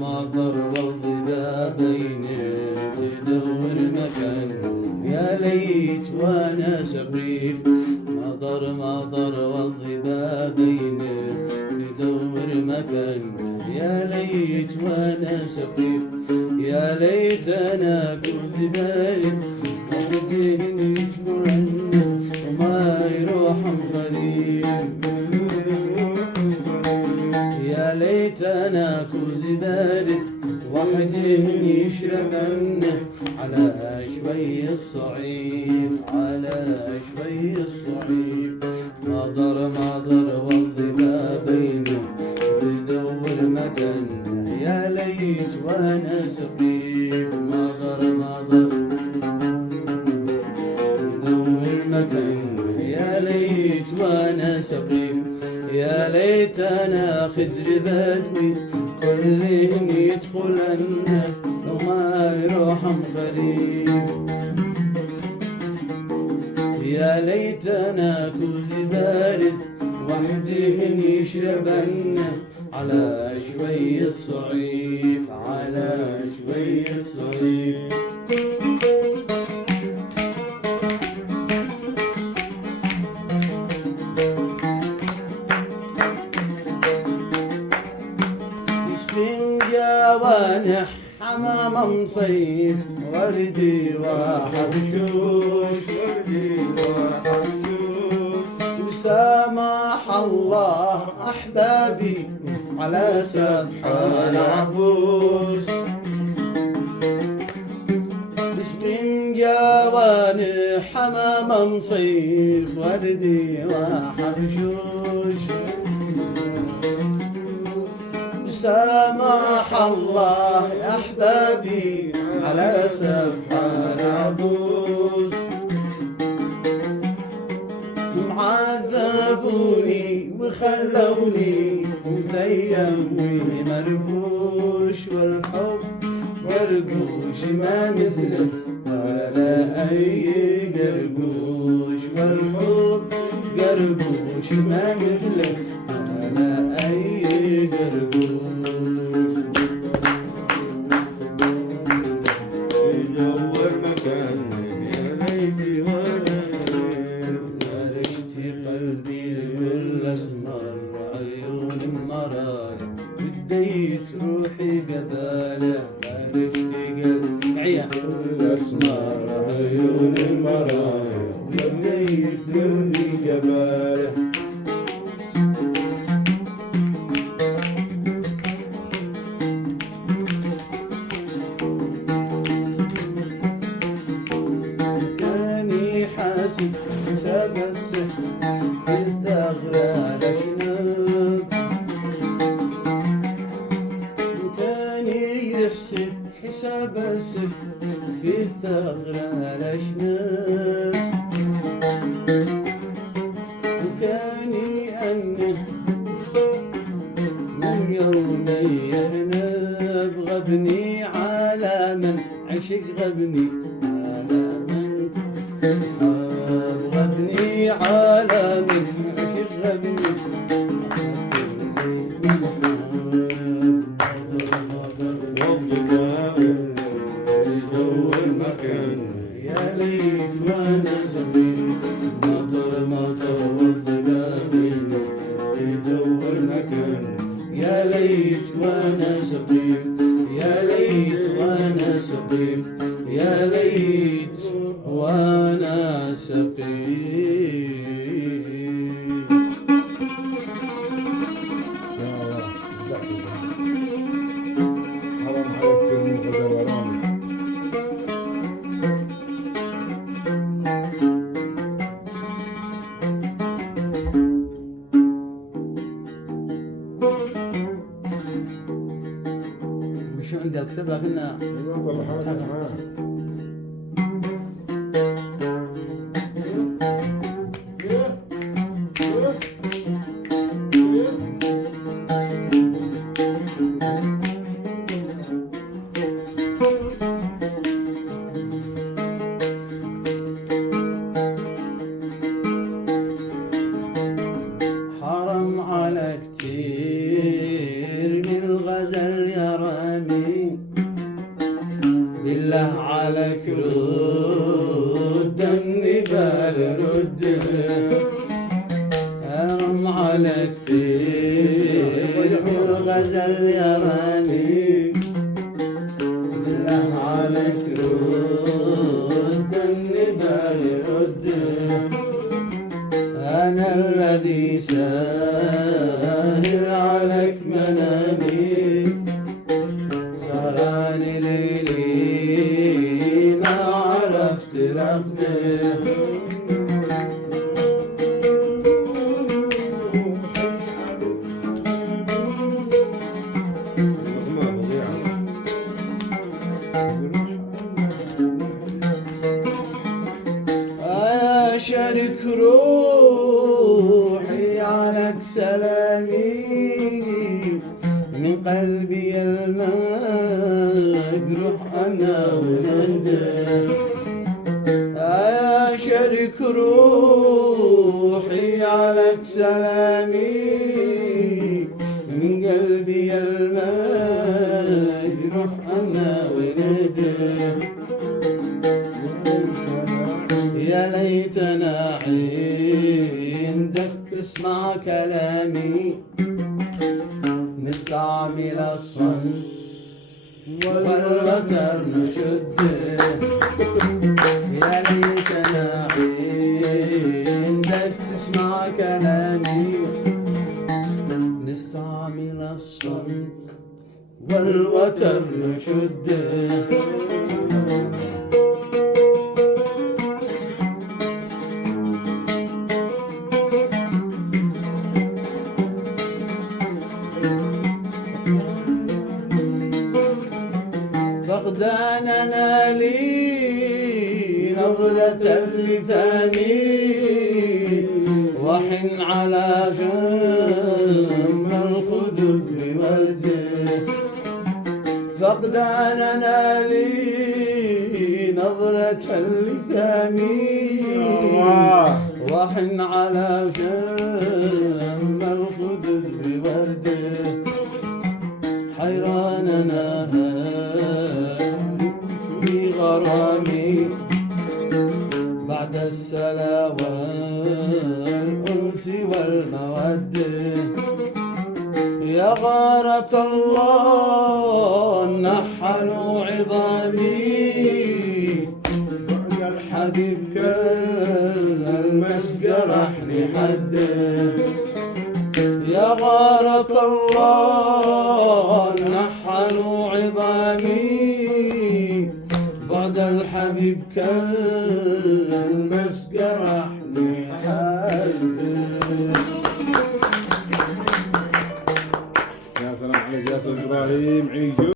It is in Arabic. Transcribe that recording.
مطر والضبابين تدور مكان، يا ليت وانا سقيف. مطر والضبابين تدور مكان، يا ليت وانا سقيف. يا ليت انا كنت بالي وجهني يجبر عني وما يروح غريب. يا ليت انا كوز بارد وحده يشرب عنه على شوي الصعيد، على شوي الصعيد. مطر والضبابين تدور مكان، يا ليت وانا سقيف. مطر تدور مكان، يا ليت وانا سقيف. يا ليت انا خدر بدوي كلهم يدخلن وما يروح غريب. يا ليت انا كوز بارد وحده يشربن على شوي الصعيف، على شوي الصعيف. جوانح حمام صيف وردي وحبشوش، وردي وحبشوش. وسامح الله أحبابي على سفح العبوس. مسكين جوانح حمام صيف وردي وحبشوش. سامح الله يا أحبابي على سفح العبوس. معذبوني وخلوني متيم مربوش، والحب قرقوش ما مثله ولا أي قرقوش. والحب قرقوش ما مثله ولا أي قرقوش. يدور مكان، يا ليتي وانا فرشت قلبي لكل اسمر عيون مرايا، بديت روحي قباله. فرشت قلبي كل اسمر عيون مرايا، بديت روحي قباله. حساب السحر في الثغرة الأجنب، وكان يحسب حساب السحر في الثغرة الأجنب. وكان يأنف من يومي يهنب، غبني على من عشق غبني على من غبني على من عشق غبني. تدور مكان، يا ليت وانا سقيف. مطر والضبابين تدور مكان، يا ليت وانا سقيف. يا ليت وانا سقيف. يا ليت وانا سقيم. حرام عليك ترمي غزل ورامي. مش عندي الكتاب لكنها والله حالك معاه. حرم على كتير من الغزل يا رامي، بالله عليك رد النبال رد. حرم على كتير من الغزل يا رامي، بالله عليك رد النبال رد. أنا الذي ساهر عليك منامي، سهراني ليلي ما عرفت رقمي. أشارك روحي عليك سلامي، من قلبي المجروح أنا ولده. أشارك روحي عليك سلامي، من قلبي المجروح أنا ولده. يا ليتنا عندك تسمع كلامي، نستعمل الصمت والوتر نشد. يا ليتنا عندك تسمع كلامي، نستعمل الصمت والوتر نشد. فقداننا لي نظرة اللثامي، وحن على جنب الخدود بورده. فقداننا لي نظرة اللثامي، وحن على جنب الخدود بورده. حيراننا غرامي بعد السلا والأنس والمودة. يا غارة الله نحل عظامي، بعد الحبيب كان المسجر احني حده. يا غارة الله نحل عظامي، بعد الحبيب كان المسجر احني حده. يا سلام عليك يا استاذ ابراهيم عيجو.